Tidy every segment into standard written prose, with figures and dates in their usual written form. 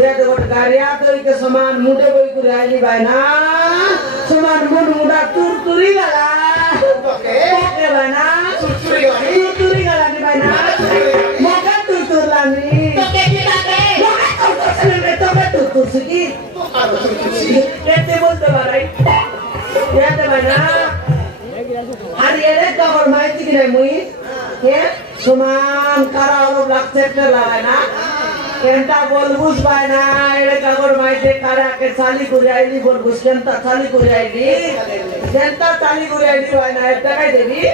dia tu kot karya tu ke saman muda boy kurai bayi na saman muda turi gala oke bayi na turi gala ni bayi na makan tur lani oke kita ke makan tur seneng itu tur sikit kete bol tu barai dia tu bayi na hari ini kau main sih kena mui ya saman karau blak chapter lah bayi na Kenta bolbus bayna, ele kagor maite kara ke sali kuriaili bolbus kenta sali kuriaili, kenta sali kuriaili bayna, eta kai devi,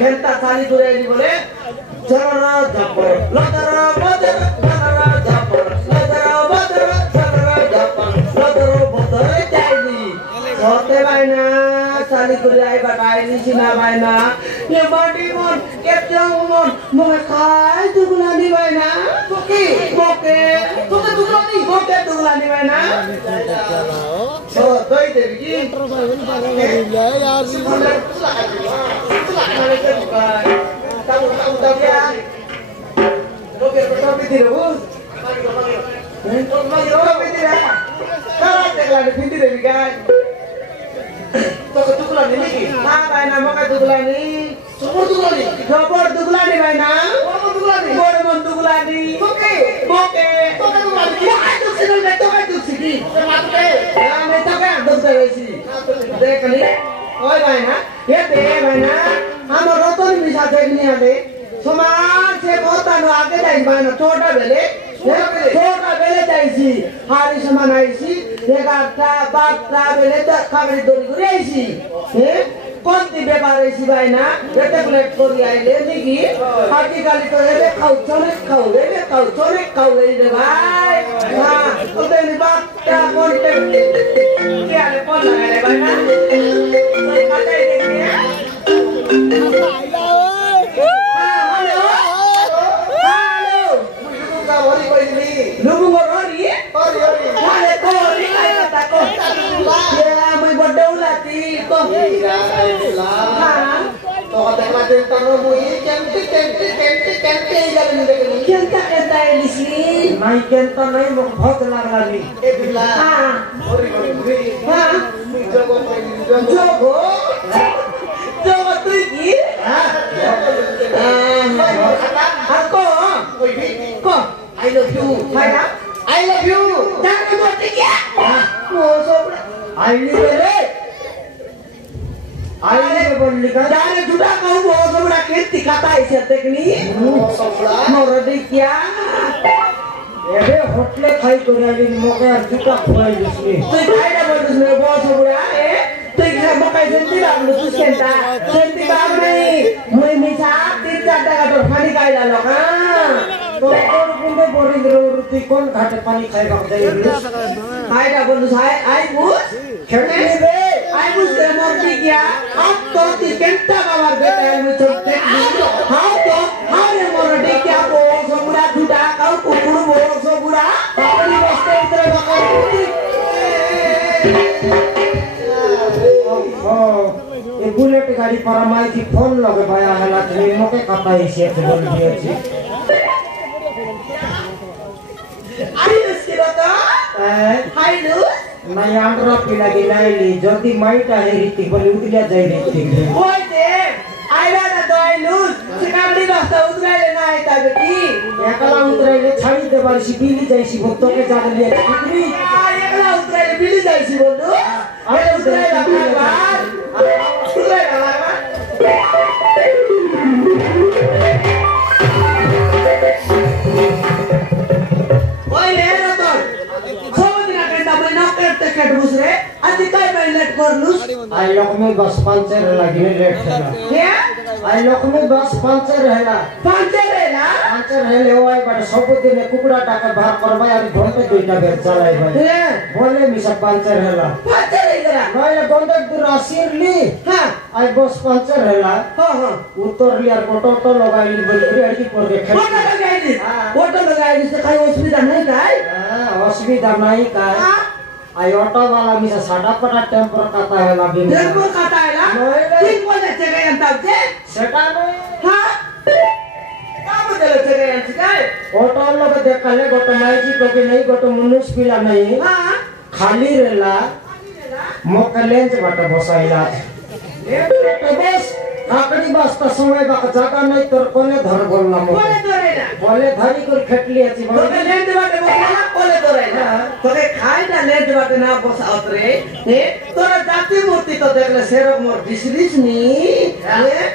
kenta sali kuriaili bole, jarara japor, ladara badar, jarara japor, ladara badar, jarara japor, ladara badar jaili, sote bayna, sali kuriai bakaili sina bayna, ye bandi mon, ketjong mon, moge kai tu gulani bayna, koki. Moke dugulani bayna. So, doi devi ki. Tahu ya. Oke, tapi tidak bus. Tapi tidak. Kalau teglani pinti devi kan. Dugulani ni. Nah, bayna moke dugulani. Gopor dugulani bayna. Bormon dugulani. Moke. देख ली ओए भाई ना ये दे भाई ना हम रोतन मिसा देखनी है दे समाज से बहुत आगे जाई भाई ना छोटा बेले जाईसी हारी समान आईसी एगारटा बारटा बेले त कागरी दोरी गुरी आईसी कौन ती व्यापार आईसी भाई ना ये प्लेट कोरी आईले निकी हाकी गाली तो ये खाऊ चोरे खाऊ ले भाई हाँ तो तेरी बात क्या कॉन्टेक्ट क्या ले कौन लगाए भाई ना तो काटे देखिए I love you. Jangan buat dia. आईने के बोल लिखा जाने जुड़ा कहूँ बहुत बड़ा खेत दिखाता है इसे देखनी मोरडी क्या ये भी होटले खाई तो नहीं मौके जुटा खुआई जिसने तो खाई ना बोल जिसने बहुत बड़ा है तो इसे मौके सेंटी बाग लो सेंटी बाग नहीं मुझे मिसा 3-4 टका तो पानी खाई डालो हाँ तो कौन कुंडे बोरी दरोरुती कौन घाटे पानी खाई बाग जाएगी खाई ना बोल आई बुश खेलने बे आई बुश तेरे मोरडी क्या आप तो तिकेंटा बाबर बेटा है मुझे हाँ तो हमारे मोरडी क्या बोल सबुरा जुटा काउ कुकुर बोल सबुरा अपनी बस्ते इतने बकरी ये बुलेट गाड़ी पर माई थी फोन लगे भाया है लाचनी मोके काटा इसे तो बोल दिया जी आई इसकी बता हाय लू मैं आंध्रा पिला गिनाइली जल्दी माइटा है रीति बोली उतरिया जाए रीति ओए दे आइला ना तो आई लू सिकागड़ी रास्ता उतराइले ना आइता बेटी एकला उतराइले छाड़ी दे बारी सी बिली जाईसी भक्तो के जाग लिया कितनी एकला उतराइले बिली जाईसी बोलू अरे उतराइला बार उतराइला बार ओए ले रतन टिकट बुसरे आदि काय मैं लेट कर लूस आई लोग में बस पंचर लगी में लेट है क्या आई लोग में बस पंचर है ले ओए बड़े सब दिन कुकुड़ा टाका बाहर करबा यार घंटे दुईटा बेर चलाई भाई बोले मिसा पंचर है इधर नय बंदक दूर आसिरली हां आई बस पंचर है हां उत्तर लियार फोटो तो लगाई बोली अड़ी पर देखे फोटो लगाई से काय असुविधा नहीं काय हां असुविधा नहीं काय आई ऑटो वाला मिसा साडा पटा टेम्पर काटा है ना बिन टेम्पर काटा है ना 3 बोले चले अंत से सेटा नहीं हां काम तेरे से गए अंशिकाय ऑटो लोग देखले गोटो माइजी को भी नहीं गोटो मनुष्य पिला नहीं हां खाली रेला मोकलेंज बाटा बसाइला तो बस काकड़ी बसता समय बा जगह नहीं तोर कोने धर बोलना मो कोले तोरेना बोले धरी कर खेटली अछि तो के लेंट बाटे बसला कोले तोरेना तो के खाई ना लेंट बाटे ना बसावत रे हे तोरा जाति मूर्ति तो देखले शेरक मोर डिसलिस नी हे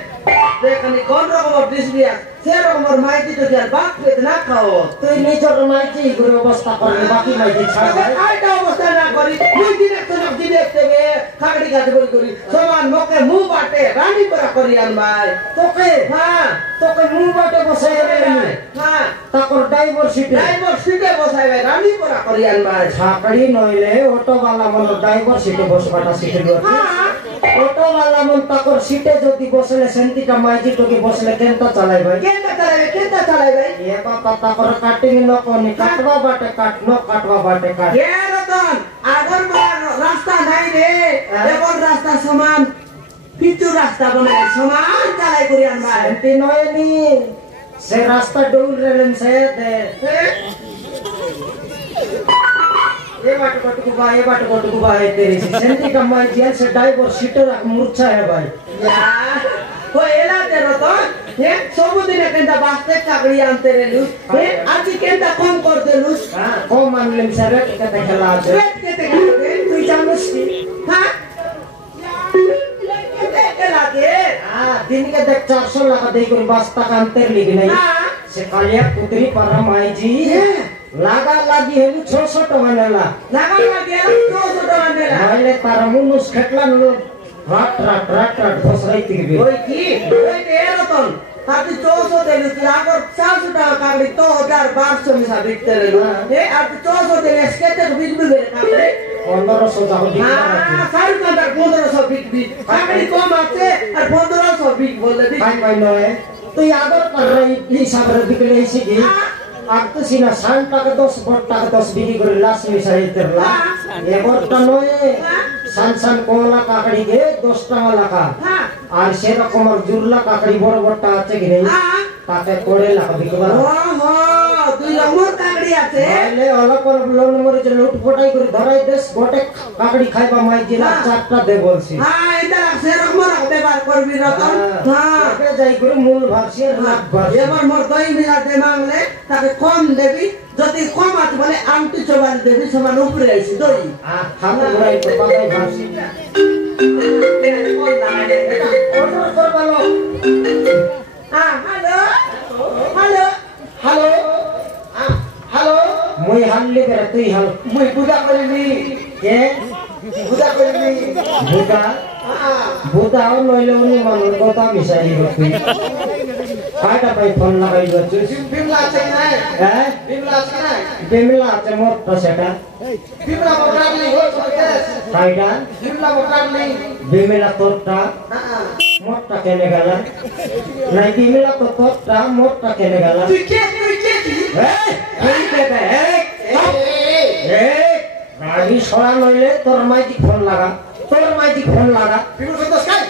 देखनी कौन रकम मोर डिसलिया शेरक मोर माइती तो यार बाप पे ना खाओ तो नेचर माइजी गुरु अवस्था कर बाकी माइजी छाड़ दे आइटा अवस्था ना करी मुई दिने तो न दिने तेबे खागड़ी गाते बोल करी समान मोके मुंह बाटे रानी परा करी आन भाई तो के मुंह बाटे बसाइ रे हां ताकर डाइवर्सिटी बसाइ भाई रानी परा करी आन भाई छाकड़ी नइले ऑटो वाला मन डाइवर्सिटी बसबाटा सिखिलो ऑटो वाला मन ताकर सीटे जति बसले सेंटीटा माइजी तो के बसले केनता चलाइ भाई केनता चलाइ भाई ये बात ताकर काटिंग न कोनी काटवा बाटे काट ये रतन आगर रास्ता नहीं रे एबन रास्ता समान पिचु रास्ता बनाए समान चलाइ करी आन भाई सेंटी नइनी से रास्ता डोल रेलन से दे ये बाट को बा है तेरी सेंटी कमाई जेल से ड्राइवर सीटर मूर्छा है भाई यार को एला तेरो तो ये सब दिन केंदा बास्ते कागड़ी आनते रेलु हे आज केंदा कम कर देलुस हां को मान लेम सर केते खेला दे केते खेला तू जानस की हां केते खेला दे हां दिन के देख 400 लगा दे कोई बस्ता का अंतर लिख नहीं से कालिया पुत्री परमाई जी लागा लागी हेलु 600 टका नेला लागा लागी हेलु 600 टका नेला मैले तारा मुनुस खेटला न राट भसराई तिरबे ओइ तेरो तन ताती 400 देलु लागो 400 टका कागड़ी तो 1200 में सा बिकते रेलु ए आज 400 देले स्केते बिक बेले कागड़ी 1500 जाको बिक हां सारी कंदर 1500 बिक कागड़ी कम आछे और 1500 बिक बोले बिक भाई नय तो यादर कर रही हिसाब रे बिकले इसी की अब तो सीना सांता का 10 बट्टा का 10 बिकी कर लास्ट में सही तेरला एक बट्टा नय सान कोला काकड़ी के 10 टका लगा আর সেরকম জুরলা কাকড়ি বড় বড়টা আছে কি নেই তাতে কোড়ে লাগা বিকবা ওহো দুই নম্বর কাকড়ি আছে তাহলে অলপ অলপ লোন নম্বরে যে লুট ফটাই করে ধরাই দেস গোটে কাকড়ি খাইবা মাই জিলা চারটা দে বলছি হ্যাঁ এটা সেরকম ব্যবহার করবি রতন হ্যাঁ এটা যাই করে মূল ভাবছি আর লাভ ভাবছি এবার মোর দই মিলা দে মাংলে তাকে কম দেবি যদি কম আছে বলে আমটি চবান দেবি সমান উপরে আইছি দই খাতা ঘুরাই তো পাই ভাবছি order করবালো হ্যালো মই হাললি করে তুই হাল মই বুদা করিনি কে বুদা করিনি বুদা নইলে উনি মনের কথা মিশাই তুই কাটা পাই ফোন লাগাই গছিস বিমলা আছে না হ্যাঁ বিমলা আছে মোটটা সেটা বিমলা মোটালি হো কাইটা বিমলা মোটালি বিমলা তোরটা মোটটা কেনে গেল নাই বিমলা তো তোরটা মোটটা কেনে গেল তুই কে তুই কে বে গাড়ি সরা নইলে তোর মাইজি ফোন লাগা বিমলা তো স্কাই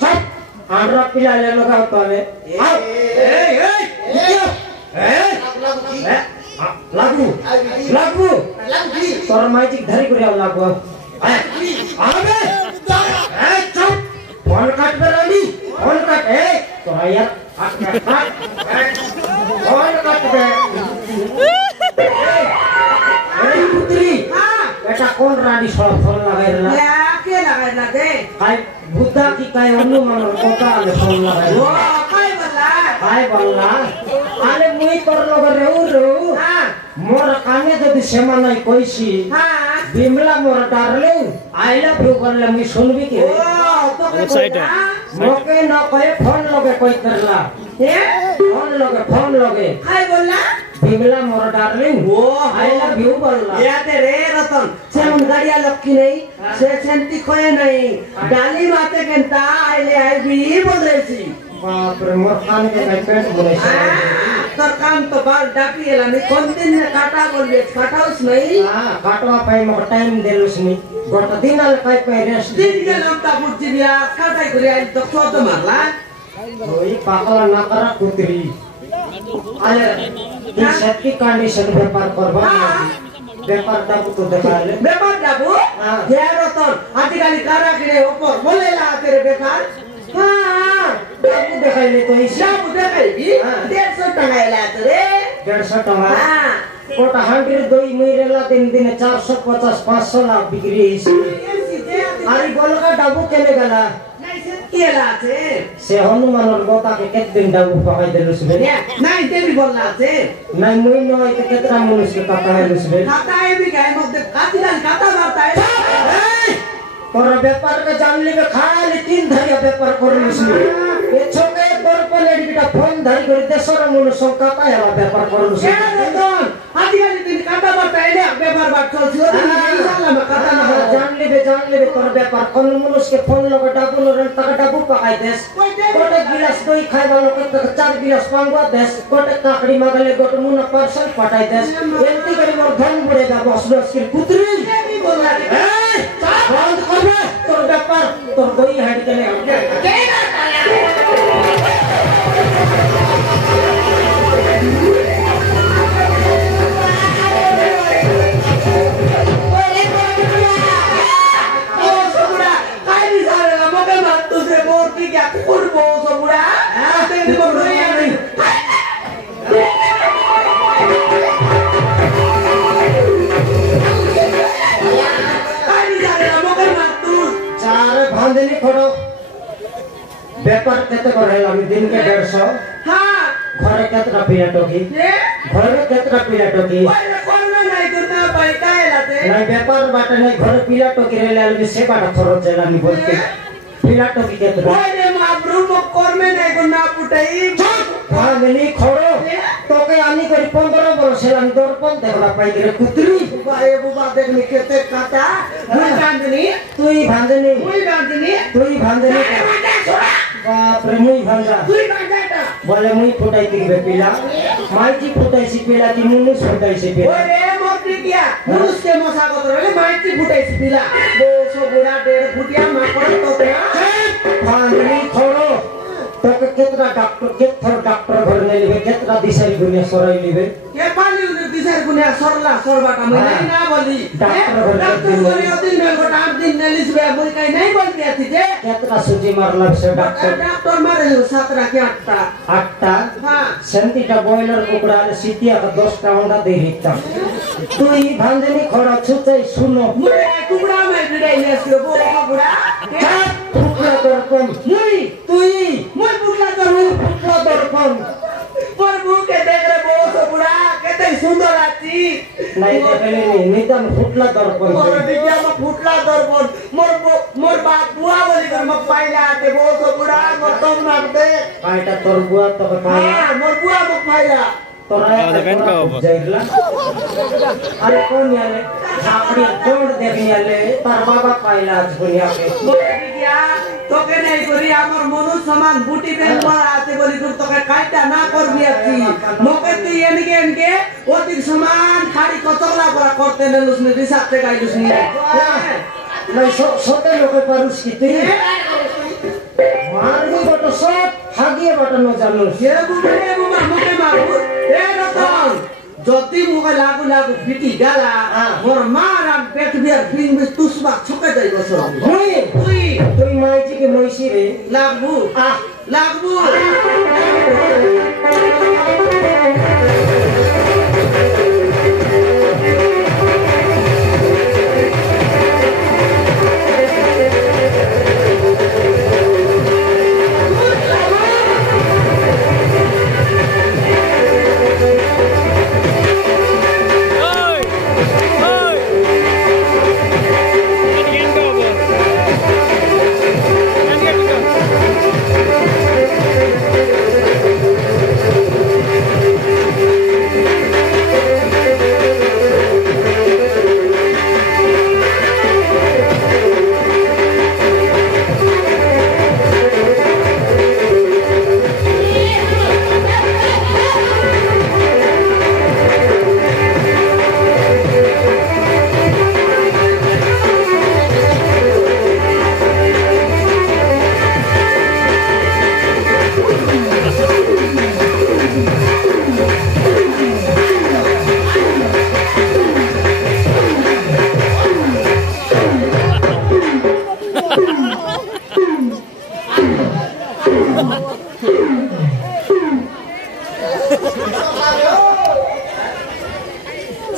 চপ আমরা পিলালে লাগাও তবে লাগু তোর মাইজি ধরি করে লাগু আবে চপ ফোন কাটবে রানি ফোন কাট তোরা यार ফোন কাটবে পুত্রী এটা কোন রানী সব ফোন লাগাইলা কে লাগাইলা দে কাই বুদ্ধা কি কাই অনুমান কথা আলে ফোন লাগাই ও কাই বললা আলে মুই তোর লগে রেউ মোর কানে যদি সেমা নাই কইছি বিমলা মোর ডার্লিং আই লাভ ইউ বললে মুই শুনবি কি মোকে ন কয়ে ফোন লগে কই করলা ফোন লগে কাই বললা বিমলা মোর ডার্লিং ও আই লাভ ইউ বললা ইয়াতে রে রতন সেমন গাড়িয়া লক্ষ্মী নেই সে সেন্তি কয়ে নাই ডালি মাতে কেনতা আইলে আইবি বলেছি बाप रे मोर कान के पेट बोले তোর কান তো বাল ডাকি এলা নি কোন দিন কাটা বলবে কাটাউস নাই কাটवा পাই মো টাইম দেলুস নি গোটা দিন আল কাই পাই রেস্ট দিন গেলাম তা বুঝি দিয়া কাটাই করে আই তো কত মারলা ওই পাকলা না করা কুতরি আরে এই সেটকি কন্ডিশন ব্যাপার করবা ব্যাপারটা তো দেখালে ব্যাপার যাবো হে রতন আজকাল কারা কিনে ওপর বলে লা তেরে ব্যাপার হ্যাঁ বাবু দেখাইলে তো এই যাবো দেখাইবি 150 টাকা এলা তোরে 150 টাকা হ্যাঁ ওটা হান্ডির দই মইরেলা দিন দিনে 450 500 লাখ বিক্রি হইছে আরে বলকা ডাবু কেনে গেলা কেলা আছে সে হনুমানের গোতাকে কতদিন ডাবু পাকাই দিলুসবে নাই দেবি বললা আছে নাই মই নয় তো কেতরা মানুষকে কথা হইলুসবে খাতা এবি গায় মধ্যে আজকাল খাতা বার্তা তোর ব্যাপারকে জানলি কে খালি 3 ধারিয়া ব্যাপার করলুসবে এ ছোকে দর্পণ এডিটা ফোন ধরি করে দেশর মানুষ কথা এলা ব্যাপার করলুসবে আজকাল দিন খাতা বার্তা এলে ব্যাপার বাট চলছে ইনশাআল্লাহ খাতা না জানলে তোর ব্যাপার কোন মানুষকে ফোন লগা ডাবু লরেন টাকা ডাবু পাকাই দেস কোটে গিলাস দই খাইবা লোকে তো 4 গিলাস পাঙ্গা দেস কোটে কাকড়ি মাগলে গোট মুনা পার্সেল পাঠাই দেস এমতি করে মোর ধন পড়ে যাব অসরস্কির পুত্রী দেবি বললা এই বন্ধ করবে তোর ব্যাপার তোর দই হাইড কেনে भांजनी खोड़ो व्यापार केते करे लागी दिन के 150 हां घरे केतरा प्लेट होगी घरे केतरा प्लेट होगी ओए कोन नाही करना भाई काय लाते नाही व्यापार बाटे नाही घरे प्लेट होगी रे लागी से बाटा खरच जाला नी बोलते प्लेट होगी केतरा ओए माब्रू मो करमे नाही करना पुटाई भांजनी खोड़ो তোকে আমি করি 15 বছর আমি দর্পণ দেখলা পাই রে কুতরি বাবা এ বাবা দেখনি কেতে কাটা মুই বাঁধনি তুই ভাঞ্জনি তুই বাঁধনি বাপ রে মুই ভাঞ্জা তুই বাঁধাটা বলে মুই ফুটাই দিবে পিলা মাইজি ফুটাইছি পিলা কি মুনুস ফুটাইছি পিলা ওরে মরতি কিয়া মুনুসকে মশা কত রে মাইতি ফুটাইছি পিলা 200 বুড়া 1.5 ফুটিয়া মাকড় তোকে ভাঞ্জনি খড়ো তোকে কেতরা ডাক্তার ঘর নে লিবে কেতরা দিশারি গুনিয়া সরাই লিবে কে পালি উনি দিশারি গুনিয়া সরলা সরবাটা মই নাই না বলি ডাক্তার করে ওদিন নে গোটা 8 দিন নেলিসবে মই কাই নাই বলতি আছি যে কেতরা সুজি মারলা সে ডাক্তার মারে 7টা কি 8টা 8টা हां সেন্টিটা বয়লার কুকুড়া সিটিয়া 10টা অন্ডা দেই দিতাম তুই ভাঞ্জনি খড়া ছুতে শুনো মই কুকুড়া মাই বিড়াই নেছিল বড় কুকুড়া ফুটলা দর্পণ তুই মই বুকলা ফুটলা দর্পণ पर मुके देख रे बहुत बुढ़ा केते सुंदर आची নাই দেখলে নিদান ফুটলা দর্পণ मोर बिटिया में फुटला दर्पण मोर बाप बुआ बोली कर मक पाइला आते बहुत बुढ़ा मोर तम नाक दे পাইটা তোর বুয়া তোকে পাই हां मोर बुआ मक पाइला তোরা যাইলা আরে কোন याले ছাপড়ি কোন দেখি याले তার বাবা পাইলা আজ বুনিয়াকে मोर बिटिया তোকে নাই করি আমার মনু সমান বুটি বেল পড়া আছে বলি তোর তোকে কাইটা না করবি আছি মকে তুই এনকে অতি সমান খাড়ি কতলা পড়া করতে নেলুস নি দিসাতে গাইলুস নি নাই সতে লোকে পারুস কি তুই মারবি বটো সব হাগিয়ে বটো ন জানো সে বুবে বুমা মকে মারু এ রতন যদি মুকে লাগু লাগু ফিটি গালা মোর মারাম পেট বিয়ার ফিং বিস তুসবা ছকে যাই বসো তুই মাইজি কে মইছি রে লাগবু লাগবু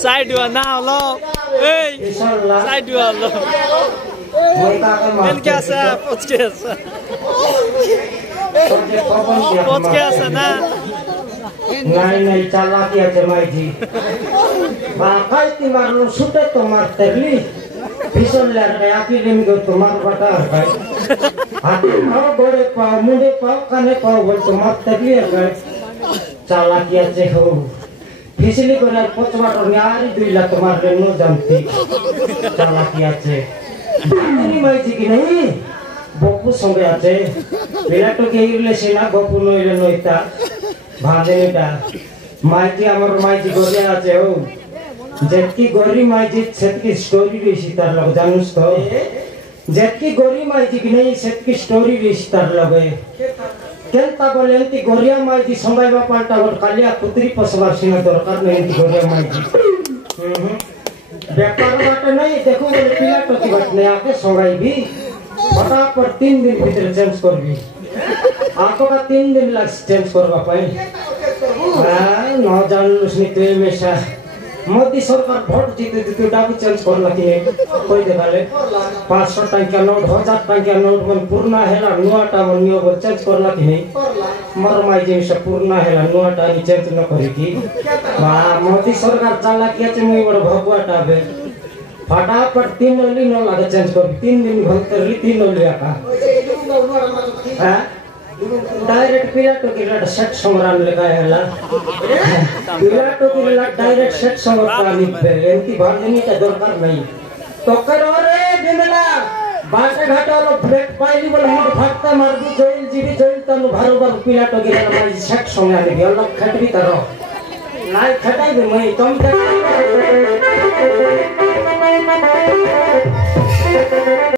Sai dua na lo. Hey. Inshallah. Sai dua lo. Moi kakak maaf. Podcast podcast. Podcast na. Ngai चालाकी আছে মাইজি বাকাই তোমার সুতে তোমার তেলি ভীষণ লাগে আকি লিমগো তোমার বাটা হয় হাতে পাও গড়ে পাও মুড়ে পাও কানে পাও বল তোমার তেলি আছে চালাকি আছে হো ফিসলি করে পচবাট নিয়ারি দুইলা তোমার রেনো জানতি চালাকি আছে তুমি মাইজি কি নাই বপু সঙ্গে আছে বেলাটো কে ইরলে না বপু নইলে নইতা ভাজেটা মাইজি আমার মাইজি গরে আছে ও যেতকি গরি মাইজি সেতকি স্টোরি বেশি তার লগ জানুস তো যেতকি গরি মাইজি কি নাই সেতকি স্টোরি বেশি তার লগে কেনতা বলে এন্তি গরিয়া মাইজি সঙ্গাইবা পাল্টা গট কালিয়া কুতরি পসবার সিনা দরকার নাই এন্তি গরিয়া মাইজি ব্যাপার বাট নাই দেখো বলে পিলা টকি বাট নাই আকে সঙ্গাইবি फटाफट 3 दिन भीतर चेंज करबी आपको का 3 दिन लग चेंज करबा पाई हां न जानलुस नि तुई मेशा मोदी सरकार भोट जीते दितो डाबू चेंज करला कि कोई देखाले 500 टंका नोट 1000 टंका नोट मन पूर्ण हेला नुआटा मन नियो चेंज करला कि नहीं मर माई जे से पूर्ण हेला नुआटा नि चेंज न करी कि बा मोदी सरकार चाला कि छ मुई बड़ भगवाटा बे फटाफट 3 ओली न लागे चेंज कर 3 दिन भीतर 3 ओली आका हां डायरेक्ट पिलाटो के लट सेट संग्राम लगायला पिलाटो के लट डायरेक्ट सेट संग्राम पे एंती भाजनी का दरकार नहीं तो करो रे बिमला बाटे घाटालो ब्रेक पाइली बोल मुड फटता मारबी जोइल जीबी जोइल तनु भारोबर पिलाटो के लट सेट संग्राम के अलग खटबी तरो नाइ खटाई बे मई तुम